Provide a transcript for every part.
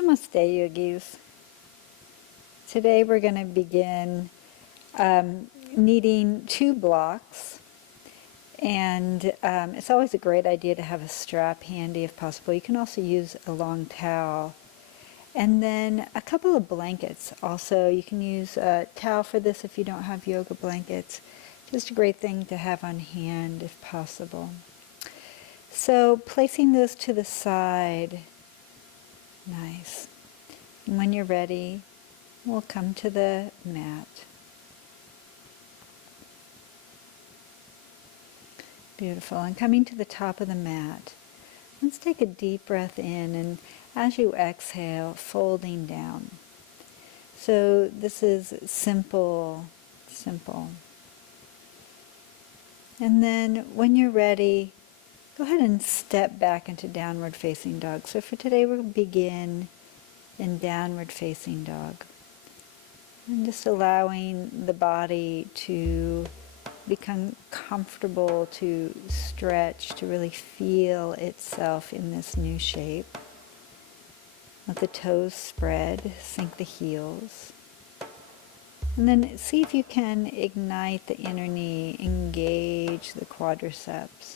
Namaste, yogis. Today we're going to begin kneading 2 blocks, and it's always a great idea to have a strap handy if possible. You can also use a long towel, and then a couple of blankets. Also, you can use a towel for this if you don't have yoga blankets. Just a great thing to have on hand if possible. So placing those to the side. Nice. And when you're ready, we'll come to the mat. Beautiful. And coming to the top of the mat, let's take a deep breath in, and as you exhale, folding down. So this is simple. And then when you're ready, go ahead and step back into downward facing dog. So for today, we'll begin in downward facing dog. And just allowing the body to become comfortable, to stretch, to really feel itself in this new shape. Let the toes spread, sink the heels. And then see if you can ignite the inner knee, engage the quadriceps,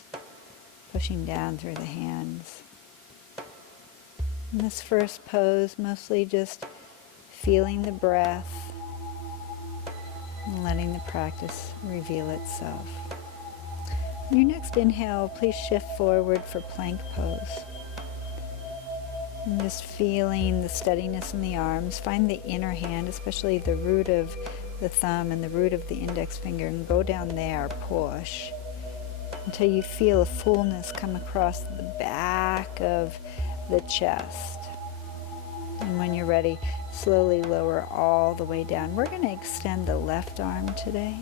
pushing down through the hands. In this first pose, mostly just feeling the breath and letting the practice reveal itself. On your next inhale, please shift forward for plank pose. And just feeling the steadiness in the arms. Find the inner hand, especially the root of the thumb and the root of the index finger, and go down there, push, until you feel a fullness come across the back of the chest. And when you're ready, slowly lower all the way down. We're going to extend the left arm today.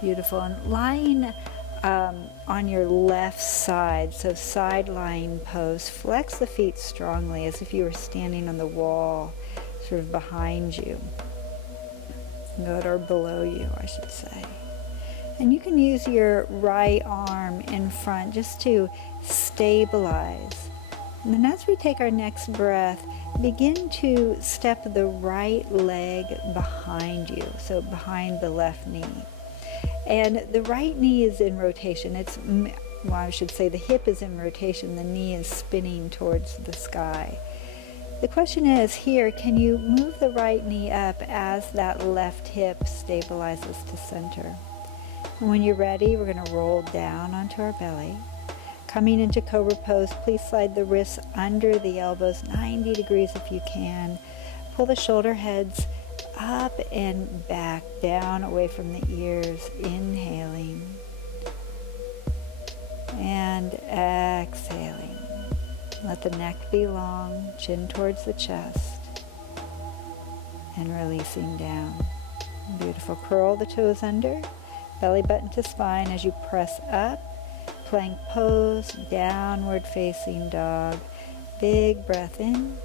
Beautiful. And lying on your left side, so side lying pose, flex the feet strongly as if you were standing on the wall, sort of behind you. Good, or below you, I should say. And you can use your right arm in front just to stabilize. And then as we take our next breath, begin to step the right leg behind you, so behind the left knee. And the right knee is in rotation. I should say the hip is in rotation, the knee is spinning towards the sky. The question is here, can you move the right knee up as that left hip stabilizes to center? And when you're ready, we're going to roll down onto our belly. Coming into cobra pose, please slide the wrists under the elbows, 90 degrees if you can. Pull the shoulder heads up and back, down away from the ears, inhaling. And exhaling. Let the neck be long, chin towards the chest. And releasing down. Beautiful. Curl the toes under, belly button to spine as you press up. Plank pose, downward facing dog. Big breath in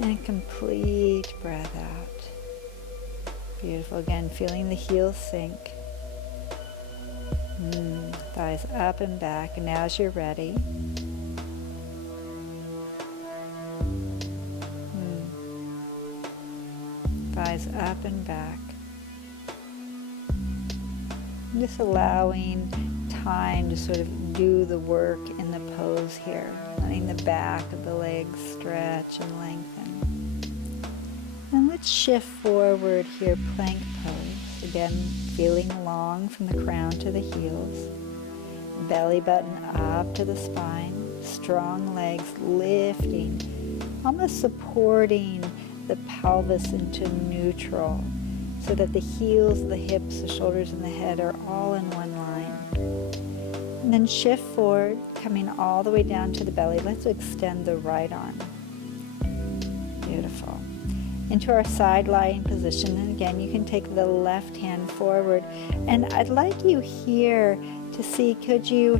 and complete breath out. Beautiful. Again, feeling the heels sink. Thighs up and back. And now as you're ready, thighs up and back. And just allowing time to sort of do the work in the pose here, letting the back of the legs stretch and lengthen. And let's shift forward here, plank pose. Again, feeling long from the crown to the heels. Belly button up to the spine. Strong legs lifting, almost supporting the pelvis into neutral, so that the heels, the hips, the shoulders, and the head are all in one line. And then shift forward, coming all the way down to the belly. Let's extend the right arm. Beautiful. Into our side lying position. And again, you can take the left hand forward. And I'd like you here to see, could you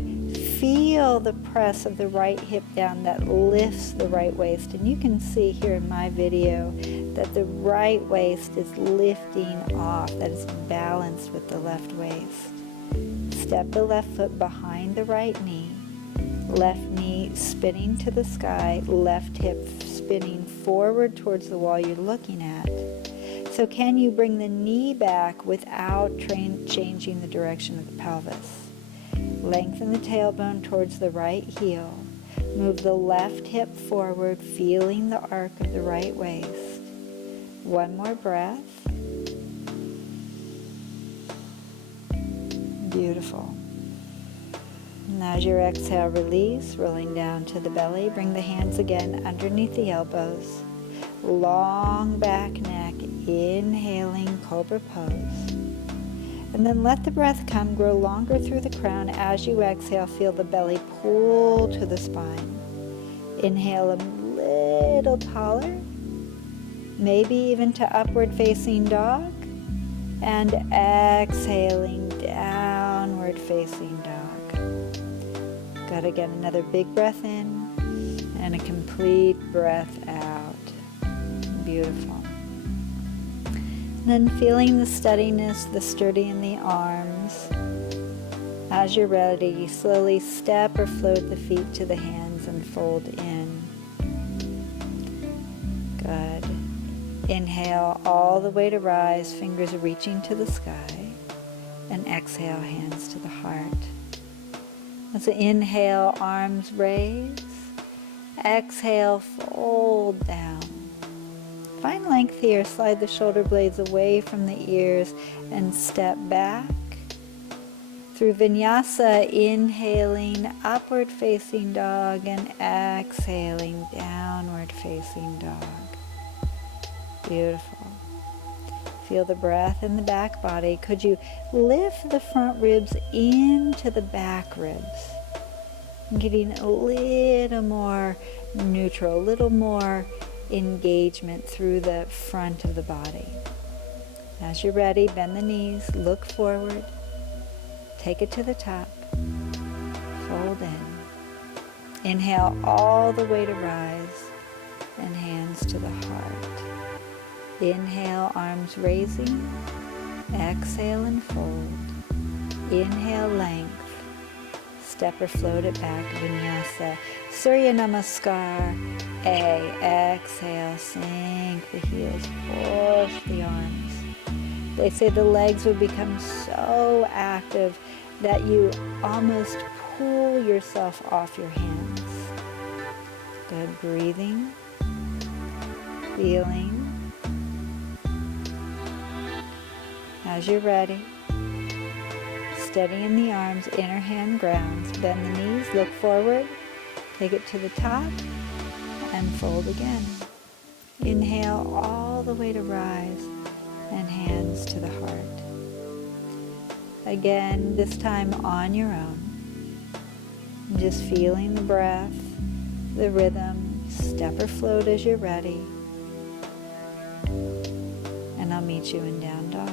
feel the press of the right hip down that lifts the right waist? And you can see here in my video that the right waist is lifting off, that is balanced with the left waist. Step the left foot behind the right knee. Left knee spinning to the sky, left hip spinning forward towards the wall you're looking at. So can you bring the knee back without changing the direction of the pelvis? Lengthen the tailbone towards the right heel. Move the left hip forward, feeling the arc of the right waist. One more breath. Beautiful. And as your exhale, release, rolling down to the belly. Bring the hands again underneath the elbows. Long back neck, inhaling cobra pose. And then let the breath come, grow longer through the crown. As you exhale, feel the belly pull to the spine. Inhale a little taller, maybe even to upward facing dog. And exhaling, downward facing dog. Good, again, another big breath in and a complete breath out. Beautiful. And then feeling the steadiness, the sturdy in the arms. As you're ready, you slowly step or float the feet to the hands and fold in. Good. Inhale all the way to rise, fingers reaching to the sky. And exhale, hands to the heart. As you inhale, arms raise. Exhale, fold down. Find length here. Slide the shoulder blades away from the ears and step back. Through Vinyasa, inhaling, upward facing dog, and exhaling, downward facing dog. Beautiful. Feel the breath in the back body. Could you lift the front ribs into the back ribs? Getting a little more neutral, a little more engagement through the front of the body. As you're ready, bend the knees, look forward, take it to the top, fold in. Inhale all the way to rise, and hands to the heart. Inhale, arms raising. Exhale and fold. Inhale, length. Step or float it back, Vinyasa. Surya Namaskar. Exhale, sink the heels, push the arms. They say the legs would become so active that you almost pull yourself off your hands. Good, breathing, feeling. As you're ready, steady in the arms, inner hand grounds. Bend the knees, look forward, take it to the top, and fold again. Inhale all the way to rise, and hands to the heart. Again, this time on your own. Just feeling the breath, the rhythm, step or float as you're ready. And I'll meet you in down dog.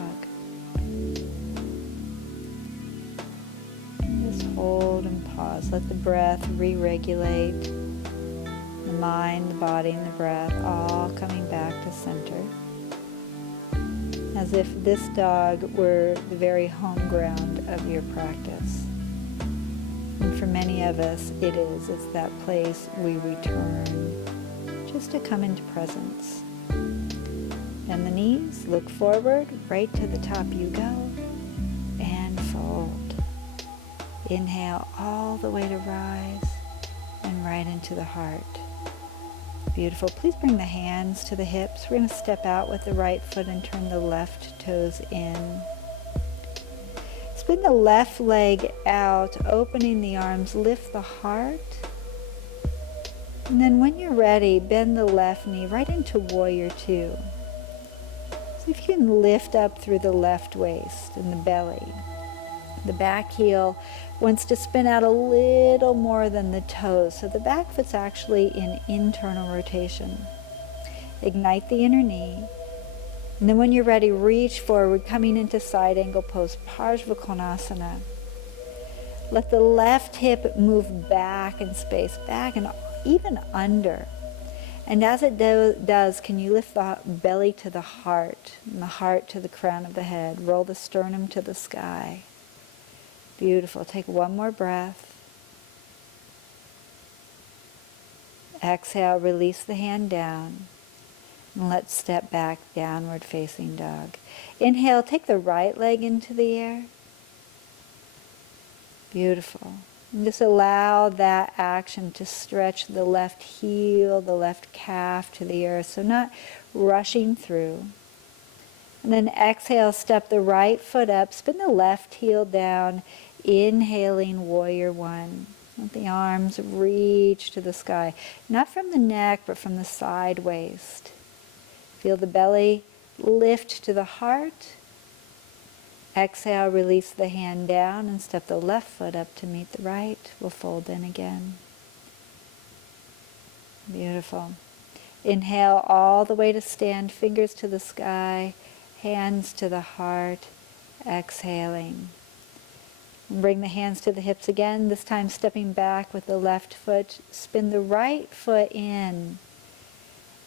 Just hold and pause. Let the breath re-regulate. The mind, the body, and the breath all coming back to center. As if this dog were the very home ground of your practice. And for many of us, it is. It's that place we return just to come into presence. Bend the knees, look forward, right to the top you go, and fold. Inhale all the way to rise and right into the heart. Beautiful. Please bring the hands to the hips. We're going to step out with the right foot and turn the left toes in. Spin the left leg out, opening the arms, lift the heart. And then when you're ready, bend the left knee right into Warrior Two. See if you can lift up through the left waist and the belly. The back heel wants to spin out a little more than the toes, so the back foot's actually in internal rotation. Ignite the inner knee. And then when you're ready, reach forward, coming into side angle pose, Parsvakonasana. Let the left hip move back in space, back and even under. And as it does, can you lift the belly to the heart, and the heart to the crown of the head. Roll the sternum to the sky. Beautiful. Take one more breath. Exhale, release the hand down. And let's step back, downward facing dog. Inhale, take the right leg into the air. Beautiful. And just allow that action to stretch the left heel, the left calf to the earth. So not rushing through. And then exhale, step the right foot up, spin the left heel down, inhaling warrior one. Let the arms reach to the sky, not from the neck, but from the side waist. Feel the belly lift to the heart. Exhale, release the hand down and step the left foot up to meet the right. We'll fold in again. Beautiful. Inhale all the way to stand, fingers to the sky, hands to the heart, exhaling. And bring the hands to the hips again, this time stepping back with the left foot. Spin the right foot in.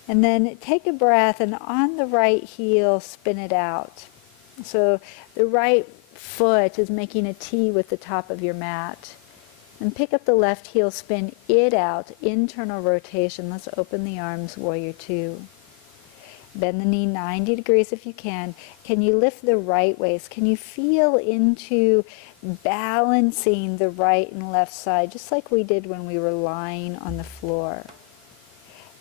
And then take a breath and on the right heel, spin it out. So the right foot is making a T with the top of your mat. And pick up the left heel, spin it out, internal rotation. Let's open the arms, warrior two. Bend the knee 90 degrees if you can. Can you lift the right waist? Can you feel into balancing the right and left side, just like we did when we were lying on the floor?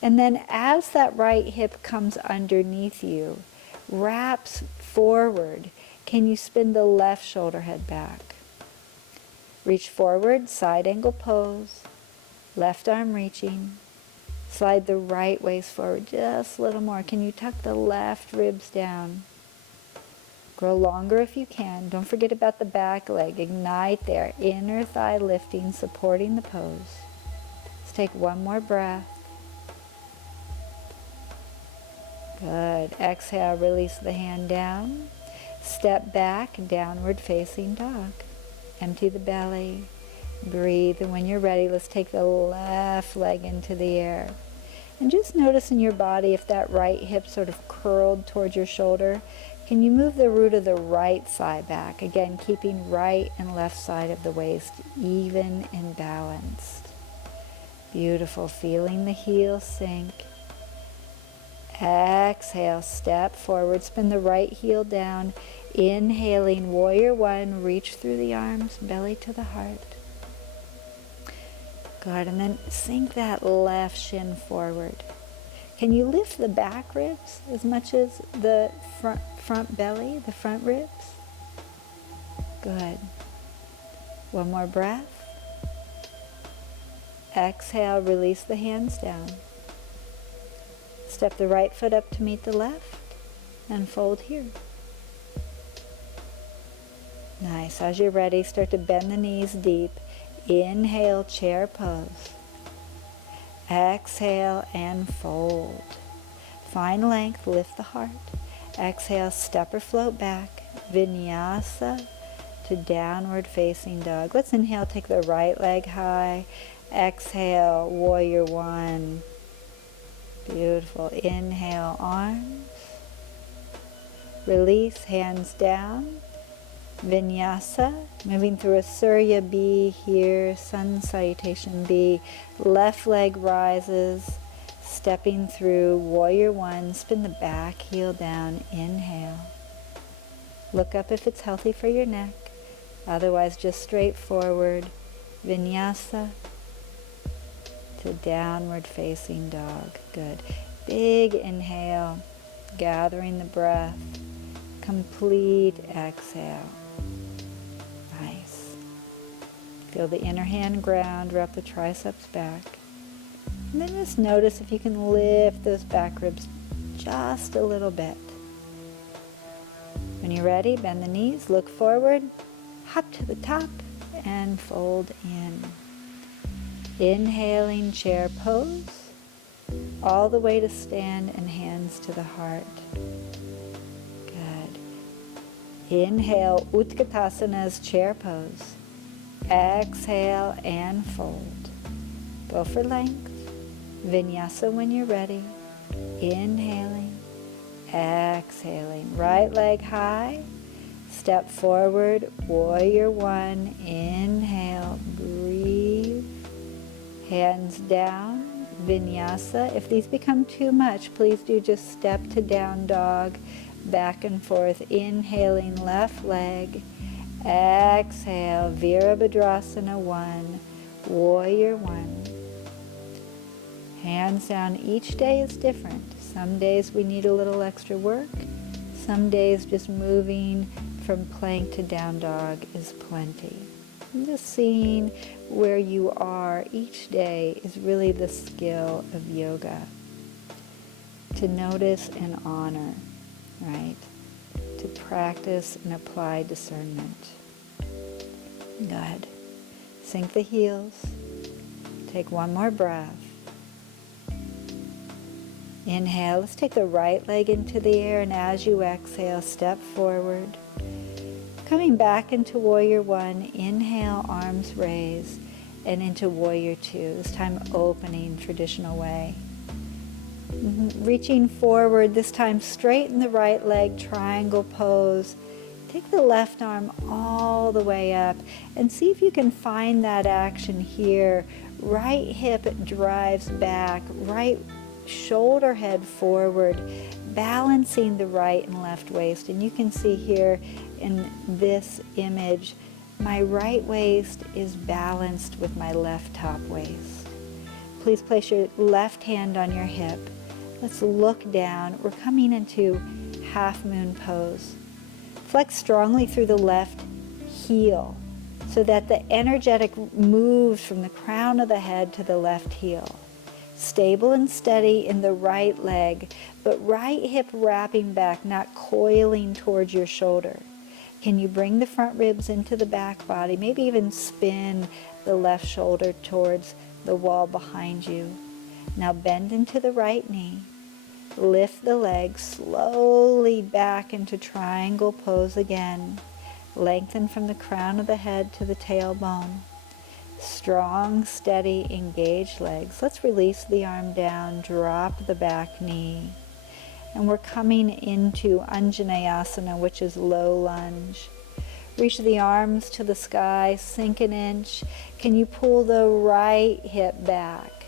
And then as that right hip comes underneath you, wraps forward, can you spin the left shoulder head back? Reach forward, side angle pose, left arm reaching. Slide the right waist forward just a little more. Can you tuck the left ribs down? Grow longer if you can. Don't forget about the back leg. Ignite there. Inner thigh lifting, supporting the pose. Let's take one more breath. Good. Exhale, release the hand down. Step back, downward facing dog. Empty the belly. Breathe, and when you're ready, let's take the left leg into the air. And just notice in your body if that right hip sort of curled towards your shoulder. Can you move the root of the right thigh back? Again, keeping right and left side of the waist even and balanced. Beautiful. Feeling the heel sink. Exhale, step forward, spin the right heel down. Inhaling, warrior one, reach through the arms, belly to the heart. Good, and then sink that left shin forward. Can you lift the back ribs as much as the front belly, the front ribs? Good. One more breath. Exhale, release the hands down. Step the right foot up to meet the left and fold here. Nice. As you're ready, start to bend the knees deep. Inhale, chair pose. Exhale and fold. Find length, lift the heart. Exhale, step or float back. Vinyasa to downward facing dog. Let's inhale, take the right leg high. Exhale, warrior one. Beautiful. Inhale, arms. Release, hands down. Vinyasa, moving through a Surya B here, sun salutation B. Left leg rises, stepping through warrior one. Spin the back heel down. Inhale. Look up if it's healthy for your neck. Otherwise, just straight forward. Vinyasa to downward facing dog. Good. Big inhale, gathering the breath. Complete exhale. Nice. Feel the inner hand ground, wrap the triceps back. And then just notice if you can lift those back ribs just a little bit. When you're ready, bend the knees, look forward, hop to the top, and fold in. Inhaling, chair pose, all the way to stand and hands to the heart. Inhale, Utkatasana's chair pose. Exhale and fold. Go for length. Vinyasa when you're ready. Inhaling, exhaling. Right leg high. Step forward, warrior one. Inhale, breathe. Hands down. Vinyasa. If these become too much, please do just step to down dog, back and forth, inhaling left leg. Exhale, Virabhadrasana 1, Warrior 1. Hands down. Each day is different. Some days we need a little extra work. Some days just moving from plank to down dog is plenty. And just seeing where you are each day is really the skill of yoga. To notice and honor, right? To practice and apply discernment. Go ahead. Sink the heels. Take one more breath. Inhale. Let's take the right leg into the air, and as you exhale, step forward. Coming back into Warrior 1, inhale, arms raised, and into Warrior 2, this time opening traditional way. Reaching forward, this time straighten the right leg, triangle pose. Take the left arm all the way up and see if you can find that action here. Right hip drives back, right shoulder head forward, balancing the right and left waist. And you can see here in this image, my right waist is balanced with my left top waist. Please place your left hand on your hip. Let's look down. We're coming into half moon pose. Flex strongly through the left heel so that the energetic moves from the crown of the head to the left heel. Stable and steady in the right leg, but right hip wrapping back, not coiling towards your shoulder. Can you bring the front ribs into the back body? Maybe even spin the left shoulder towards the wall behind you. Now bend into the right knee. Lift the leg slowly back into triangle pose again. Lengthen from the crown of the head to the tailbone. Strong, steady, engaged legs. Let's release the arm down, drop the back knee. And we're coming into Anjaneyasana, which is low lunge. Reach the arms to the sky, sink an inch. Can you pull the right hip back?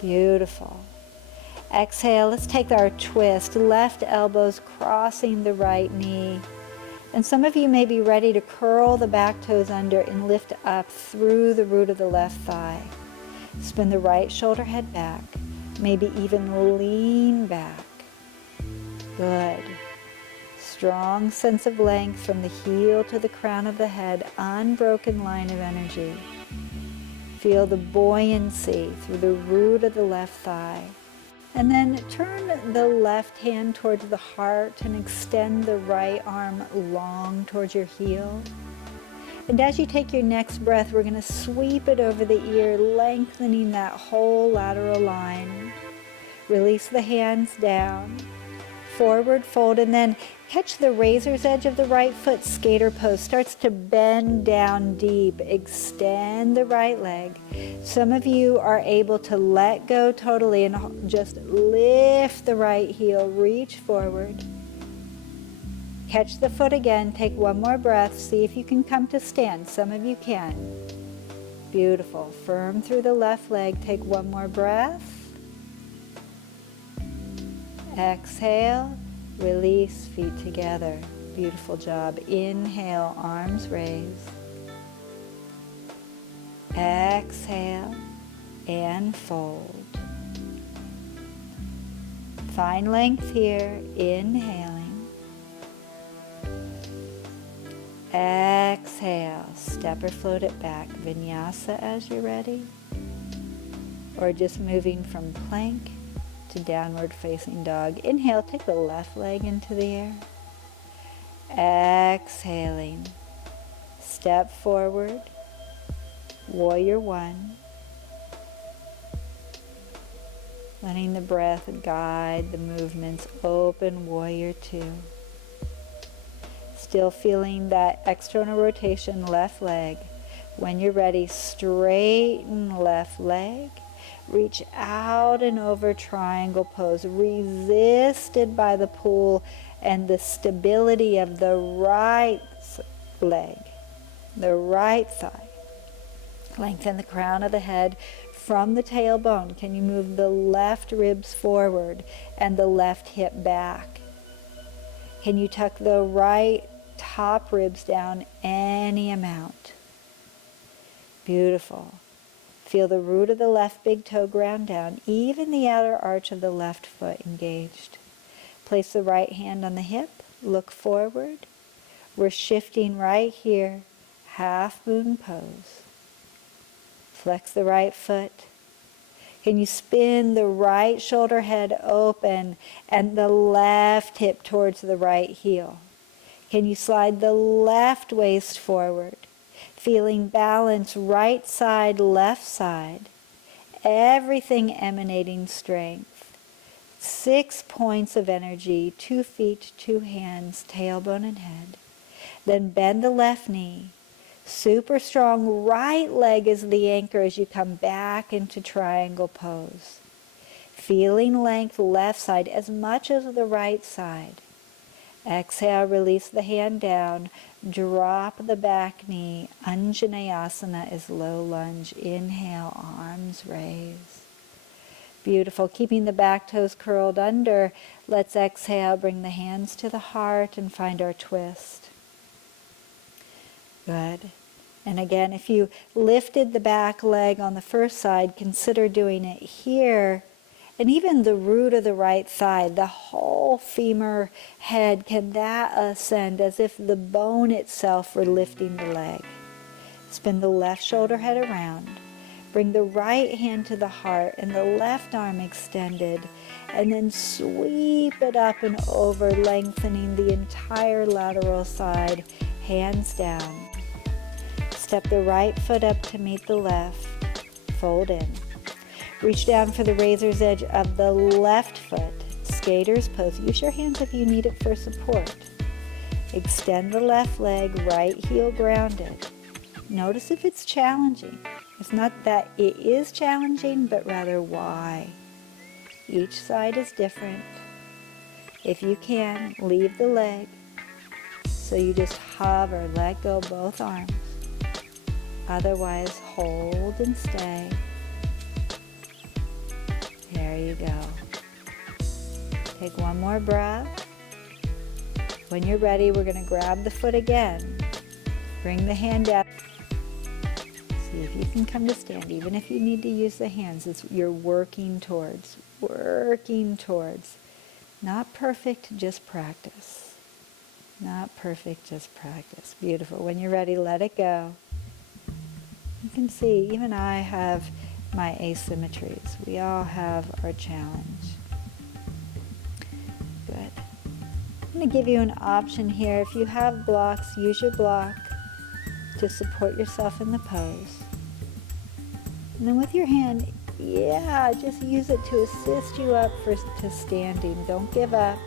Beautiful. Exhale, let's take our twist. Left elbows crossing the right knee. And some of you may be ready to curl the back toes under and lift up through the root of the left thigh. Spin the right shoulder head back. Maybe even lean back. Good. Strong sense of length from the heel to the crown of the head. Unbroken line of energy. Feel the buoyancy through the root of the left thigh. And then turn the left hand towards the heart and extend the right arm long towards your heel. And as you take your next breath, we're going to sweep it over the ear, lengthening that whole lateral line. Release the hands down, forward fold, and then catch the razor's edge of the right foot. Skater pose starts to bend down deep. Extend the right leg. Some of you are able to let go totally and just lift the right heel. Reach forward. Catch the foot again. Take one more breath. See if you can come to stand. Some of you can. Beautiful. Firm through the left leg. Take one more breath. Exhale. Release, feet together. Beautiful job. Inhale, arms raised. Exhale and fold. Find length here. Inhaling. Exhale. Step or float it back. Vinyasa as you're ready. Or just moving from plank to downward facing dog. Inhale, take the left leg into the air. Exhaling. Step forward. Warrior 1. Letting the breath guide the movements. Open Warrior 2. Still feeling that external rotation, left leg. When you're ready, straighten left leg. Reach out and over, triangle pose, resisted by the pull and the stability of the right leg, the right thigh. Lengthen the crown of the head, from the tailbone, can you move the left ribs forward and the left hip back? Can you tuck the right top ribs down any amount? Beautiful. Feel the root of the left big toe ground down, even the outer arch of the left foot engaged. Place the right hand on the hip, look forward. We're shifting right here, half moon pose. Flex the right foot. Can you spin the right shoulder head open and the left hip towards the right heel? Can you slide the left waist forward? Feeling balance, right side, left side. Everything emanating strength. 6 points of energy, 2 feet, 2 hands, tailbone and head. Then bend the left knee. Super strong right leg is the anchor as you come back into triangle pose. Feeling length left side as much as the right side. Exhale, release the hand down. Drop the back knee. Anjaneyasana is low lunge. Inhale, arms raise. Beautiful. Keeping the back toes curled under. Let's exhale, bring the hands to the heart and find our twist. Good. And again, if you lifted the back leg on the first side, consider doing it here. And even the root of the right thigh, the whole femur head, can that ascend as if the bone itself were lifting the leg. Spin the left shoulder head around. Bring the right hand to the heart and the left arm extended. And then sweep it up and over, lengthening the entire lateral side, hands down. Step the right foot up to meet the left. Fold in. Reach down for the razor's edge of the left foot. Skater's pose. Use your hands if you need it for support. Extend the left leg, right heel grounded. Notice if it's challenging. It's not that it is challenging, but rather why. Each side is different. If you can, leave the leg. So you just hover, let go both arms. Otherwise, hold and stay. There you go. Take one more breath. When you're ready, we're going to grab the foot again. Bring the hand up. See if you can come to stand. Even if you need to use the hands, you're working towards. Working towards. Not perfect, just practice. Not perfect, just practice. Beautiful. When you're ready, let it go. You can see, even I have my asymmetries. We all have our challenge. Good. I'm going to give you an option here. If you have blocks, use your block to support yourself in the pose. And then with your hand, just use it to assist you up to standing. Don't give up.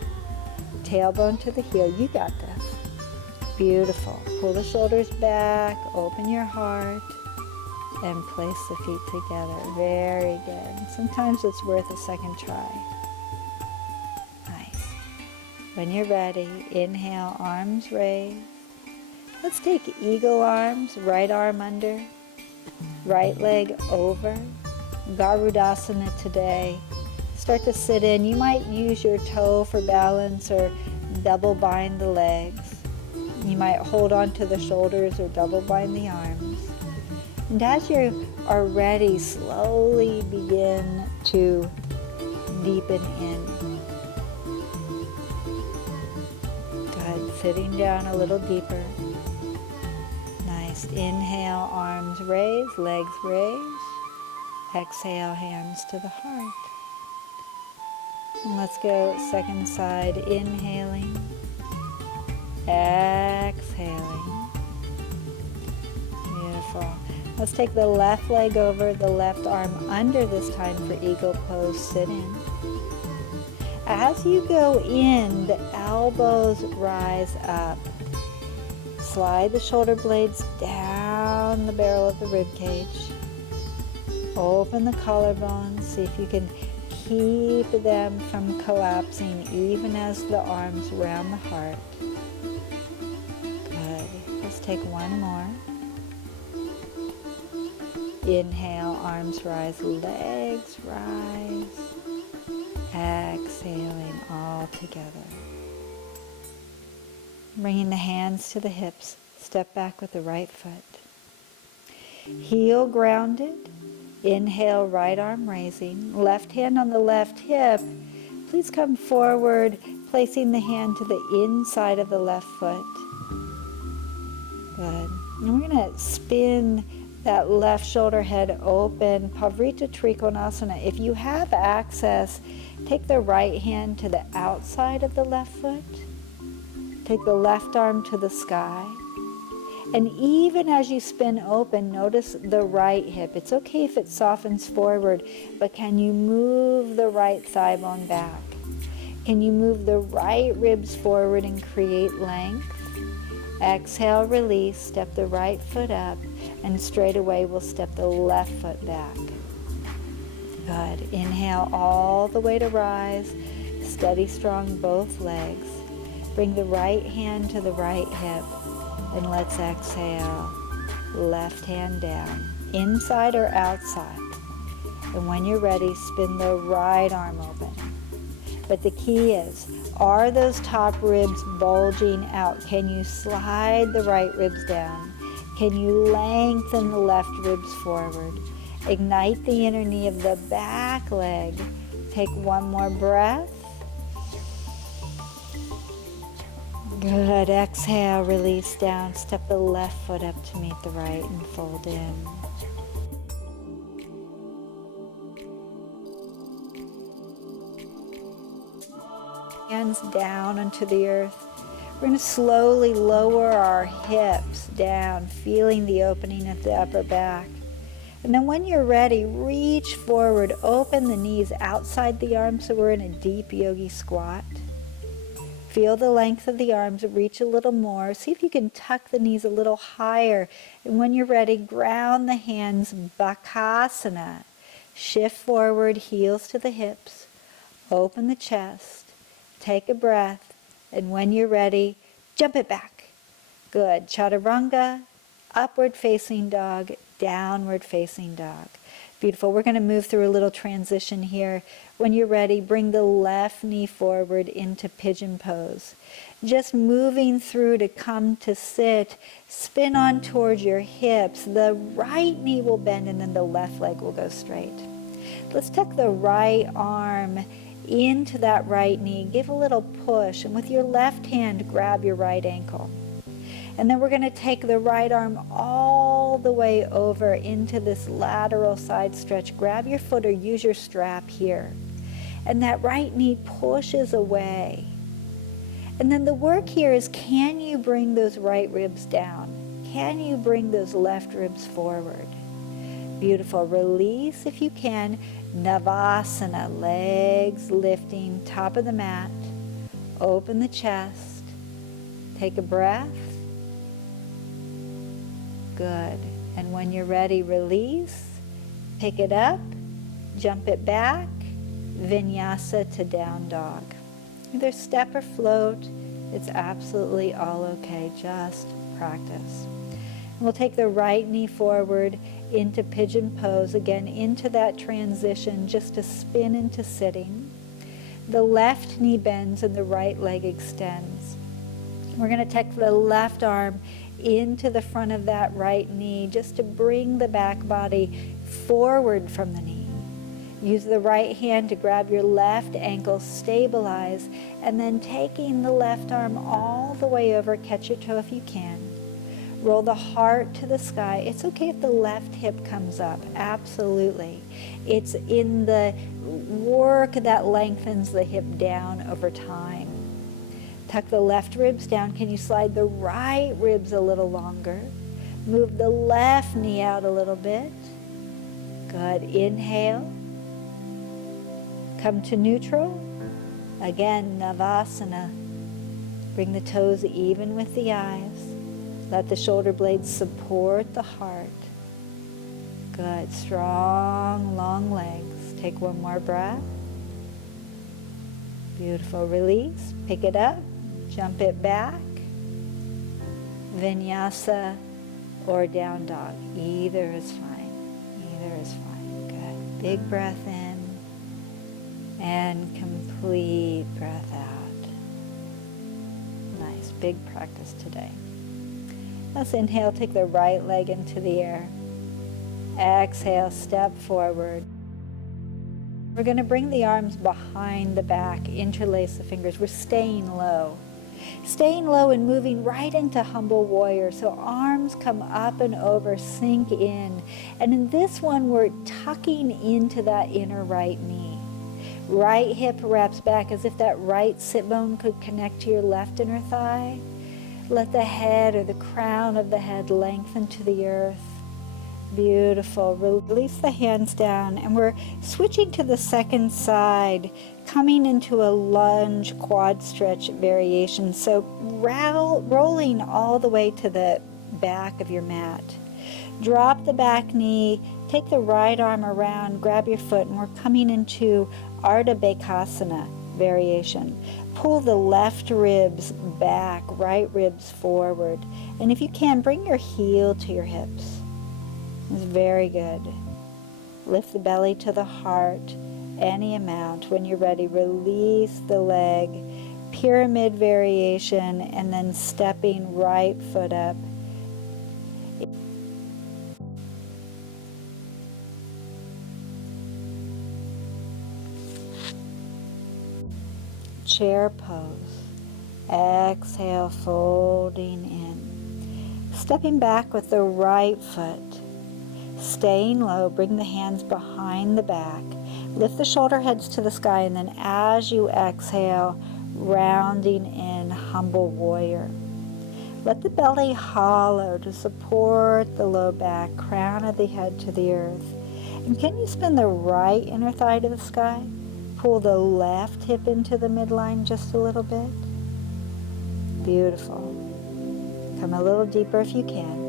Tailbone to the heel. You got this. Beautiful. Pull the shoulders back. Open your heart. And place the feet together. Very good. Sometimes it's worth a second try. Nice. When you're ready, inhale, arms raised. Let's take eagle arms, right arm under, right leg over. Garudasana today. Start to sit in. You might use your toe for balance or double bind the legs. You might hold on to the shoulders or double bind the arms. And as you are ready, slowly begin to deepen in. Good. Sitting down a little deeper. Nice. Inhale, arms raised, legs raised. Exhale, hands to the heart. And let's go second side. Inhaling. Exhaling. Beautiful. Let's take the left leg over, the left arm under this time for eagle pose. Sit in. As you go in, the elbows rise up. Slide the shoulder blades down the barrel of the rib cage. Open the collarbones. See if you can keep them from collapsing even as the arms round the heart. Good. Let's take one more. Inhale, arms rise, legs rise. Exhaling all together. Bringing the hands to the hips. Step back with the right foot. Heel grounded. Inhale, right arm raising. Left hand on the left hip. Please come forward, placing the hand to the inside of the left foot. Good. And we're going to spin that left shoulder head open, Pavrita Trikonasana. If you have access, take the right hand to the outside of the left foot. Take the left arm to the sky. And even as you spin open, notice the right hip. It's okay if it softens forward, but can you move the right thigh bone back? Can you move the right ribs forward and create length? Exhale, release, step the right foot up, and straight away we'll step the left foot back. Good. Inhale all the way to rise. Steady, strong, both legs. Bring the right hand to the right hip, and let's exhale. Left hand down, inside or outside. And when you're ready, spin the right arm open. But the key is, are those top ribs bulging out? Can you slide the right ribs down? Can you lengthen the left ribs forward? Ignite the inner knee of the back leg. Take one more breath. Good. Exhale, release down. Step the left foot up to meet the right and fold in. Hands down onto the earth. We're going to slowly lower our hips down, feeling the opening of the upper back. And then when you're ready, reach forward, open the knees outside the arms so we're in a deep yogi squat. Feel the length of the arms, reach a little more. See if you can tuck the knees a little higher. And when you're ready, ground the hands, Bakasana. Shift forward, heels to the hips. Open the chest. Take a breath, and when you're ready, jump it back. Good. Chaturanga, upward facing dog, downward facing dog. Beautiful. We're going to move through a little transition here. When you're ready, bring the left knee forward into pigeon pose. Just moving through to come to sit. Spin on towards your hips. The right knee will bend, and then the left leg will go straight. Let's tuck the right arm into that right knee. Give a little push, and with your left hand, grab your right ankle. And then we're going to take the right arm all the way over into this lateral side stretch. Grab your foot or use your strap here. And that right knee pushes away. And then the work here is, can you bring those right ribs down? Can you bring those left ribs forward? Beautiful. Release if you can. Navasana, legs lifting, top of the mat. Open the chest. Take a breath. Good. And when you're ready, release. Pick it up. Jump it back. Vinyasa to down dog. Either step or float. It's absolutely all okay. Just practice. And we'll take the right knee forward into pigeon pose, again into that transition, just to spin into sitting. The left knee bends and the right leg extends. We're going to take the left arm into the front of that right knee just to bring the back body forward from the knee. Use the right hand to grab your left ankle, stabilize, and then taking the left arm all the way over, catch your toe if you can. Roll the heart to the sky. It's okay if the left hip comes up. Absolutely. It's in the work that lengthens the hip down over time. Tuck the left ribs down. Can you slide the right ribs a little longer? Move the left knee out a little bit. Good. Inhale. Come to neutral. Again, Navasana. Bring the toes even with the eyes. Let the shoulder blades support the heart. Good. Strong, long legs. Take one more breath. Beautiful. Release. Pick it up. Jump it back. Vinyasa or down dog. Either is fine. Either is fine. Good. Big breath in and complete breath out. Nice. Big practice today. Let's inhale, take the right leg into the air. Exhale, step forward. We're going to bring the arms behind the back, interlace the fingers. We're staying low. Staying low and moving right into humble warrior. So arms come up and over, sink in. And in this one, we're tucking into that inner right knee. Right hip wraps back as if that right sit bone could connect to your left inner thigh. Let the head or the crown of the head lengthen to the earth. Beautiful. Release the hands down, and we're switching to the second side, coming into a lunge quad stretch variation. So rolling all the way to the back of your mat. Drop the back knee, take the right arm around, grab your foot, and we're coming into Ardha Bakasana variation. Pull the left ribs back, right ribs forward. And if you can, bring your heel to your hips. It's very good. Lift the belly to the heart, any amount. When you're ready, release the leg, pyramid variation, and then stepping right foot up. Chair pose. Exhale, folding in. Stepping back with the right foot. Staying low, bring the hands behind the back. Lift the shoulder heads to the sky, and then as you exhale, rounding in humble warrior. Let the belly hollow to support the low back, crown of the head to the earth. And can you spin the right inner thigh to the sky? Pull the left hip into the midline just a little bit. Beautiful. Come a little deeper if you can.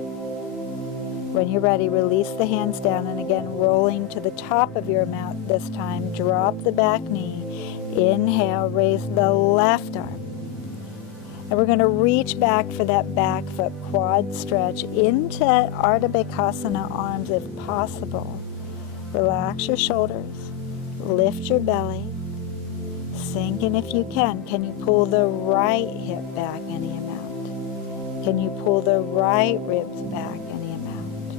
When you're ready, release the hands down, and again, rolling to the top of your mat this time. Drop the back knee. Inhale, raise the left arm. And we're going to reach back for that back foot quad stretch into Ardha Bakasana arms if possible. Relax your shoulders. Lift your belly. Sink in if you can. Can you pull the right hip back any amount? Can you pull the right ribs back any amount?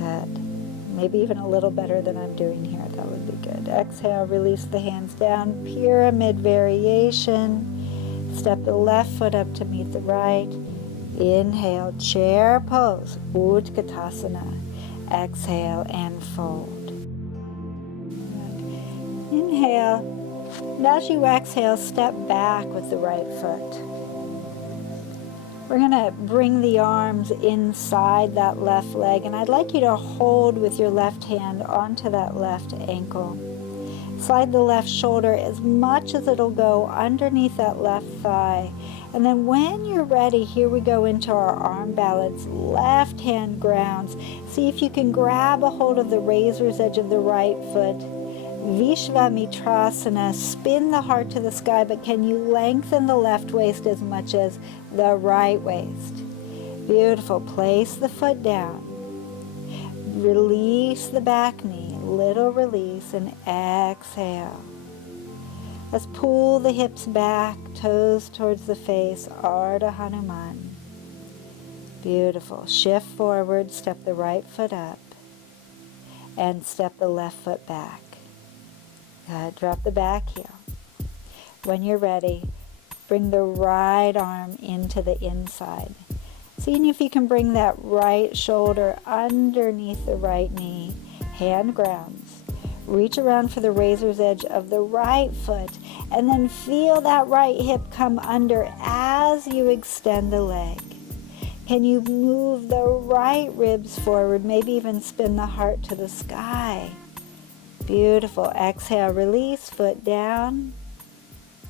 Good. Maybe even a little better than I'm doing here. That would be good. Exhale, release the hands down. Pyramid variation. Step the left foot up to meet the right. Inhale, chair pose. Utkatasana. Exhale and fold. Good. Inhale. And as you exhale, step back with the right foot. We're going to bring the arms inside that left leg, and I'd like you to hold with your left hand onto that left ankle. Slide the left shoulder as much as it'll go underneath that left thigh. And then when you're ready, here we go into our arm balance. Left hand grounds. See if you can grab a hold of the razor's edge of the right foot. Visvamitrasana, spin the heart to the sky, but can you lengthen the left waist as much as the right waist? Beautiful. Place the foot down. Release the back knee, little release, and exhale. Let's pull the hips back, toes towards the face, Ardha Hanuman. Beautiful. Shift forward, step the right foot up, and step the left foot back. Good. Drop the back heel. When you're ready, bring the right arm into the inside. Seeing if you can bring that right shoulder underneath the right knee. Hand grounds. Reach around for the razor's edge of the right foot, and then feel that right hip come under as you extend the leg. Can you move the right ribs forward, maybe even spin the heart to the sky? Beautiful. Exhale, release, foot down.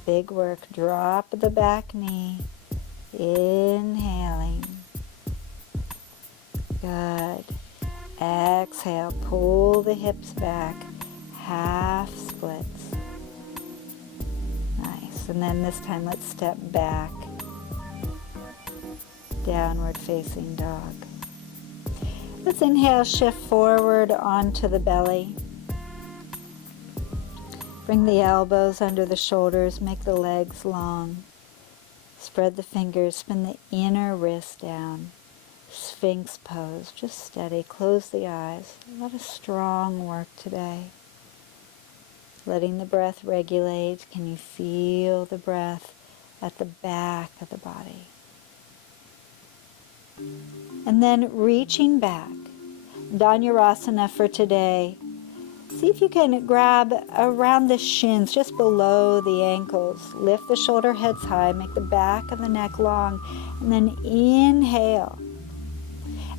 Big work. Drop the back knee. Inhaling. Good. Exhale, pull the hips back. Half splits. Nice. And then this time let's step back. Downward facing dog. Let's inhale, shift forward onto the belly. Bring the elbows under the shoulders, make the legs long. Spread the fingers, spin the inner wrist down. Sphinx pose, just steady. Close the eyes. A lot of strong work today. Letting the breath regulate. Can you feel the breath at the back of the body? And then reaching back. Dhanurasana for today. See if you can grab around the shins, just below the ankles. Lift the shoulder heads high, make the back of the neck long, and then inhale.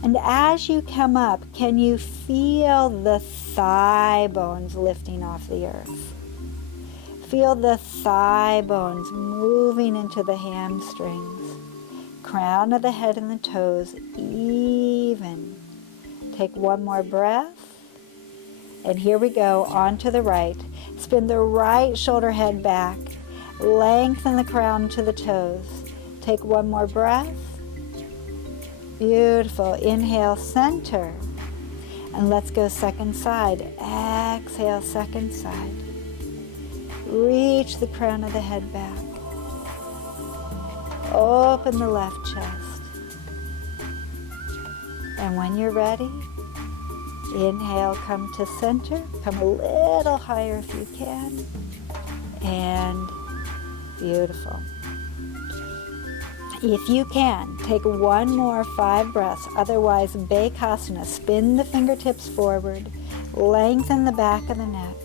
And as you come up, can you feel the thigh bones lifting off the earth? Feel the thigh bones moving into the hamstrings. Crown of the head and the toes even. Take one more breath. And here we go, on to the right. Spin the right shoulder head back. Lengthen the crown to the toes. Take one more breath. Beautiful. Inhale, center. And let's go second side. Exhale, second side. Reach the crown of the head back. Open the left chest. And when you're ready, inhale, come to center. Come a little higher if you can. And beautiful. If you can, take one more 5 breaths. Otherwise, Bakasana. Spin the fingertips forward. Lengthen the back of the neck.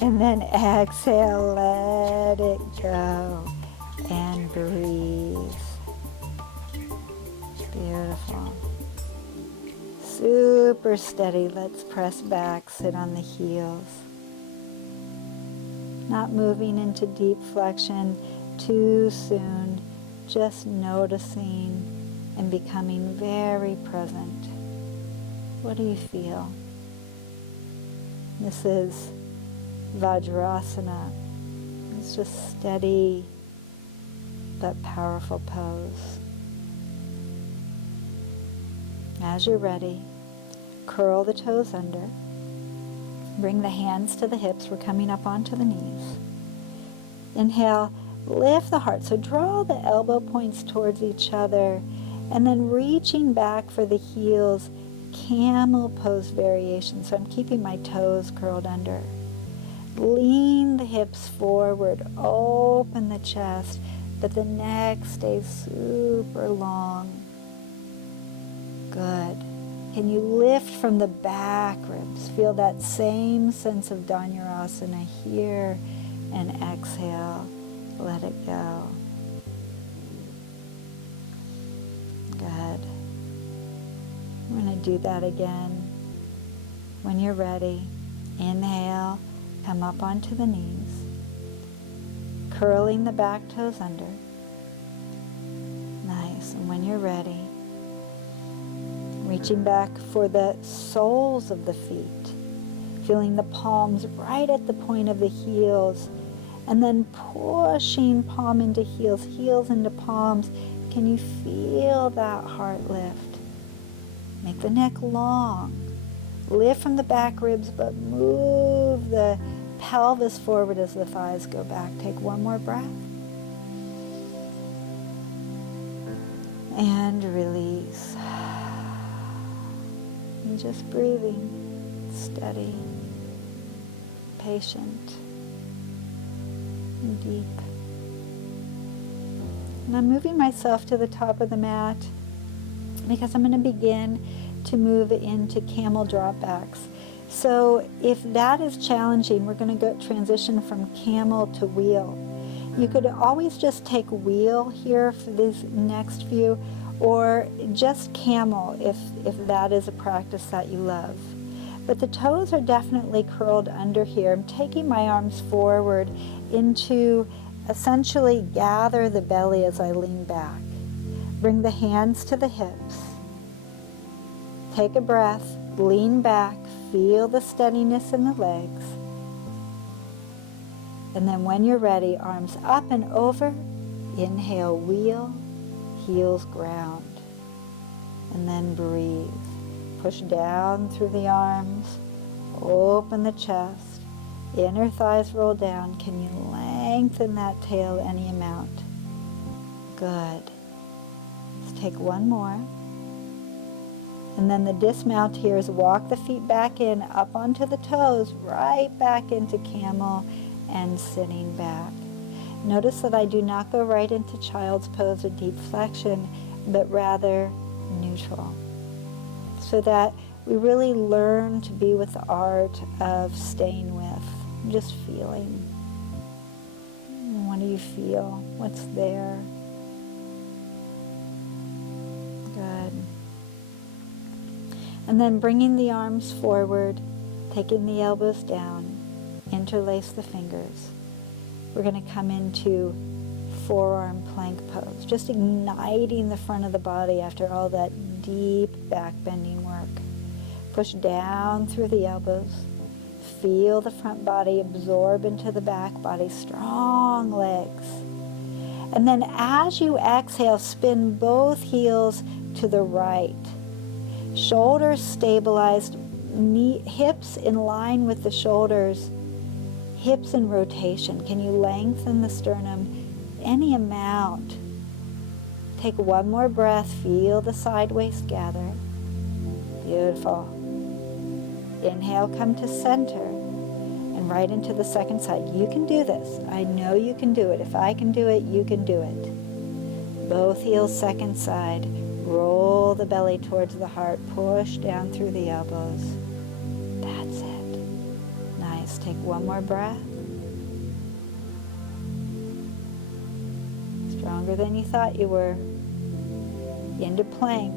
And then exhale, let it go. And breathe. Beautiful. Super steady. Let's press back, sit on the heels. Not moving into deep flexion too soon, just noticing and becoming very present. What do you feel? This is Vajrasana. It's just steady but powerful pose. As you're ready, curl the toes under. Bring the hands to the hips. We're coming up onto the knees. Inhale, lift the heart. So draw the elbow points towards each other. And then reaching back for the heels, camel pose variation. So I'm keeping my toes curled under. Lean the hips forward. Open the chest. But the neck stays super long. Good. Can you lift from the back ribs? Feel that same sense of Dhanurasana here, and exhale. Let it go. Good. We're going to do that again. When you're ready, inhale, come up onto the knees, curling the back toes under. Nice. And when you're ready, reaching back for the soles of the feet, feeling the palms right at the point of the heels, and then pushing palm into heels, heels into palms. Can you feel that heart lift? Make the neck long. Lift from the back ribs, but move the pelvis forward as the thighs go back. Take one more breath. And release. And just breathing, steady, patient, and deep. And I'm moving myself to the top of the mat because I'm going to begin to move into camel drop backs. So if that is challenging, we're going to transition from camel to wheel. You could always just take wheel here for these next few, or just camel if that is a practice that you love. But the toes are definitely curled under here. I'm taking my arms forward into essentially gather the belly as I lean back. Bring the hands to the hips. Take a breath, lean back, feel the steadiness in the legs. And then when you're ready, arms up and over. Inhale, wheel, heels ground. And then breathe. Push down through the arms. Open the chest. Inner thighs roll down. Can you lengthen that tail any amount? Good. Let's take one more. And then the dismount here is walk the feet back in, up onto the toes, right back into camel and sitting back. Notice that I do not go right into child's pose or deep flexion, but rather neutral. So that we really learn to be with the art of staying with, just feeling. What do you feel? What's there? Good. And then bringing the arms forward, taking the elbows down, interlace the fingers. We're going to come into forearm plank pose, just igniting the front of the body after all that deep back bending work. Push down through the elbows. Feel the front body absorb into the back body, strong legs. And then as you exhale, spin both heels to the right. Shoulders stabilized, hips in line with the shoulders, hips in rotation. Can you lengthen the sternum any amount? Take one more breath, feel the side waist gather. Beautiful. Inhale, come to center and right into the second side. You can do this. I know you can do it. If I can do it, you can do it. Both heels, second side. Roll the belly towards the heart. Push down through the elbows. That's it. Nice. Take one more breath. Stronger than you thought you were. Into plank.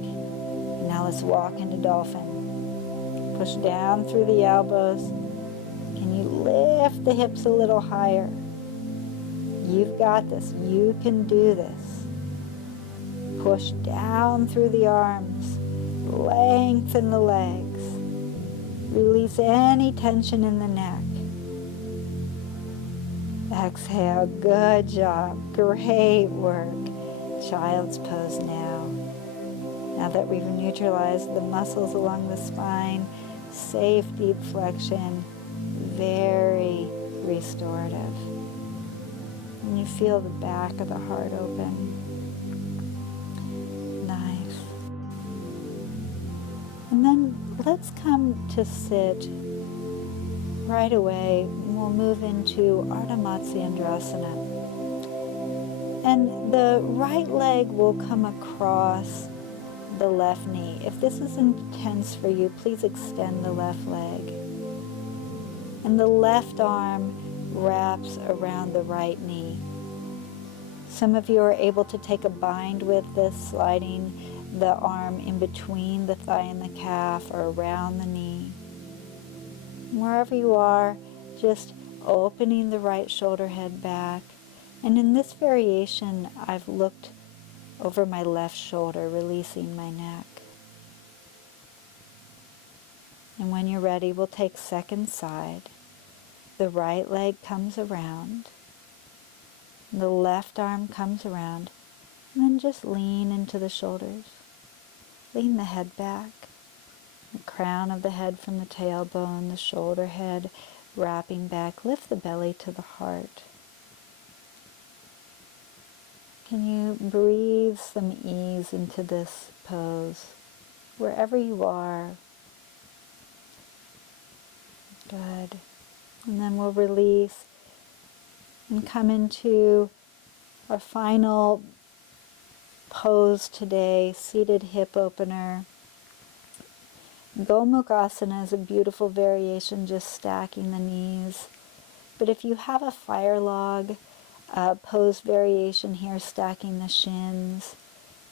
Now let's walk into dolphin. Push down through the elbows. Can you lift the hips a little higher? You've got this. You can do this. Push down through the arms. Lengthen the legs. Release any tension in the neck. Exhale. Good job. Great work. Child's pose now. Now that we've neutralized the muscles along the spine, safe deep flexion, very restorative. And you feel the back of the heart open. Nice. And then let's come to sit right away. We'll move into Ardha Matsyendrasana. And the right leg will come across the left knee. If this is intense for you, please extend the left leg. And the left arm wraps around the right knee. Some of you are able to take a bind with this, sliding the arm in between the thigh and the calf or around the knee. Wherever you are, just opening the right shoulder head back. And in this variation, I've looked over my left shoulder, releasing my neck. And when you're ready, we'll take second side. The right leg comes around. The left arm comes around. And then just lean into the shoulders. Lean the head back. The crown of the head from the tailbone, the shoulder head wrapping back. Lift the belly to the heart. Can you breathe some ease into this pose, wherever you are? Good. And then we'll release and come into our final pose today, seated hip opener. Gomukhasana is a beautiful variation, just stacking the knees. But if you have a fire log, pose variation here, stacking the shins.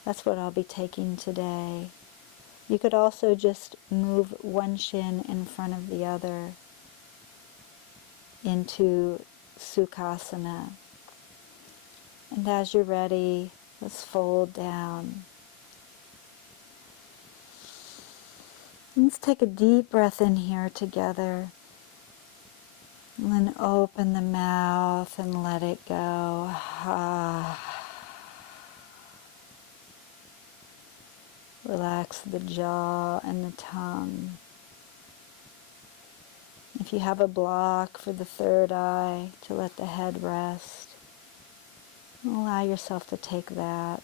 That's what I'll be taking today. You could also just move one shin in front of the other into Sukhasana. And as you're ready, let's fold down. Let's take a deep breath in here together. And then open the mouth and let it go. Relax the jaw and the tongue. If you have a block for the third eye, to let the head rest. Allow yourself to take that.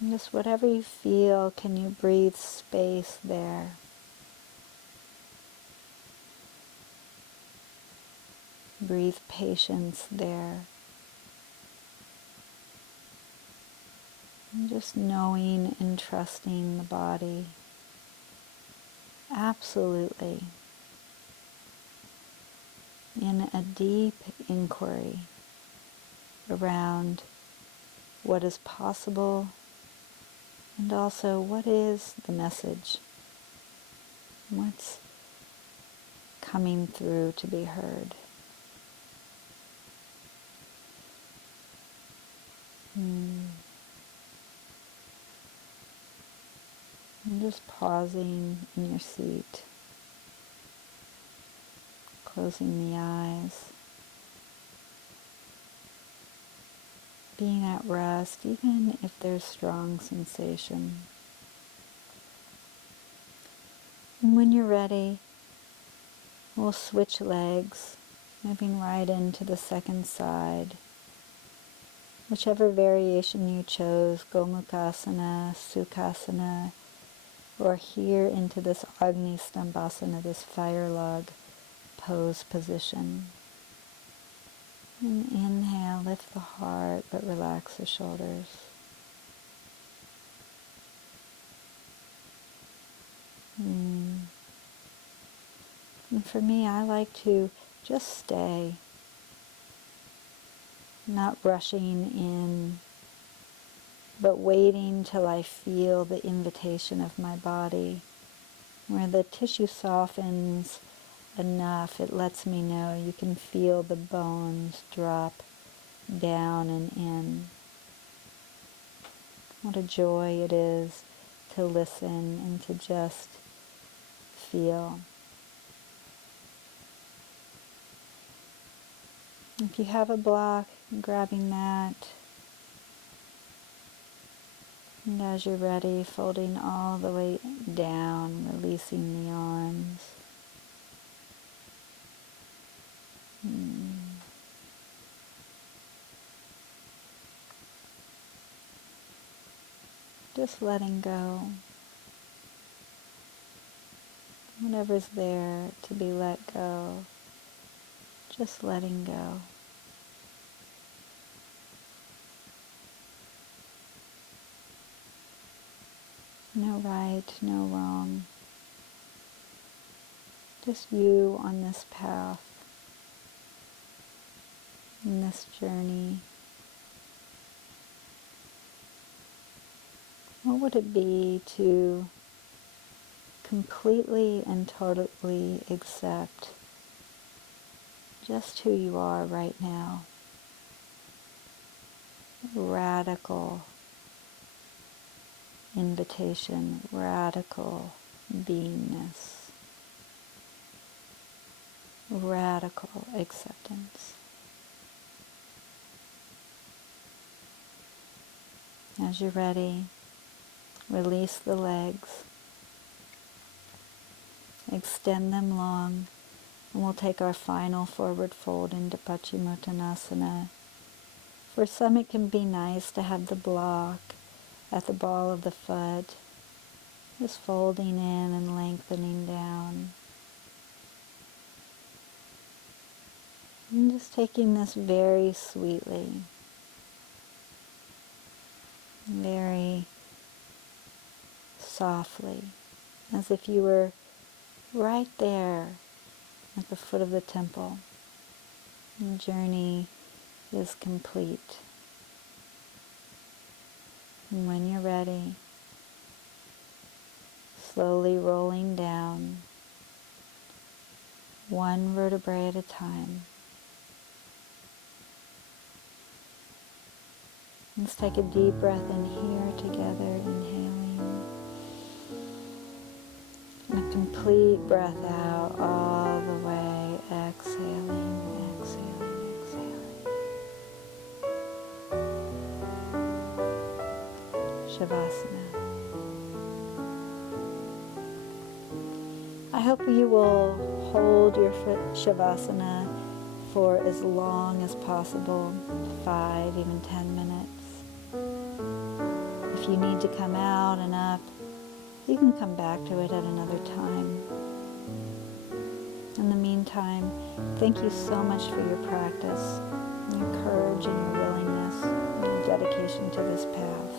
And just whatever you feel, can you breathe space there? Breathe patience there. And just knowing and trusting the body. Absolutely. In a deep inquiry around what is possible and also what is the message. What's coming through to be heard. And just pausing in your seat, closing the eyes, being at rest even if there's strong sensation. And when you're ready, we'll switch legs, moving right into the second side. Whichever variation you chose, Gomukhasana, Sukhasana, or here into this Agni Stambhasana, this fire log pose position. And inhale, lift the heart, but relax the shoulders. And for me, I like to just stay, not rushing in, but waiting till I feel the invitation of my body, where the tissue softens enough, it lets me know you can feel the bones drop down and in. What a joy it is to listen and to just feel. If you have a block, grabbing that. And as you're ready, folding all the way down, releasing the arms. Just letting go. Whatever's there to be let go. Just letting go. No right, no wrong. Just you on this path, in this journey. What would it be to completely and totally accept just who you are right now? Radical invitation, radical beingness, radical acceptance. As you're ready, release the legs, extend them long, and we'll take our final forward fold into Paschimottanasana. For some it can be nice to have the block at the ball of the foot, just folding in and lengthening down. And just taking this very sweetly, very softly, as if you were right there at the foot of the temple. The journey is complete. And when you're ready, slowly rolling down, one vertebrae at a time. Let's take a deep breath in here together, inhaling. And a complete breath out all the way, exhaling, exhaling, exhaling. Shavasana. I hope you will hold your Shavasana for as long as possible, 5, even 10 minutes. If you need to come out and up, you can come back to it at another time. In the meantime, thank you so much for your practice, your courage and your willingness, and your dedication to this path.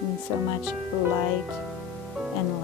And so much light and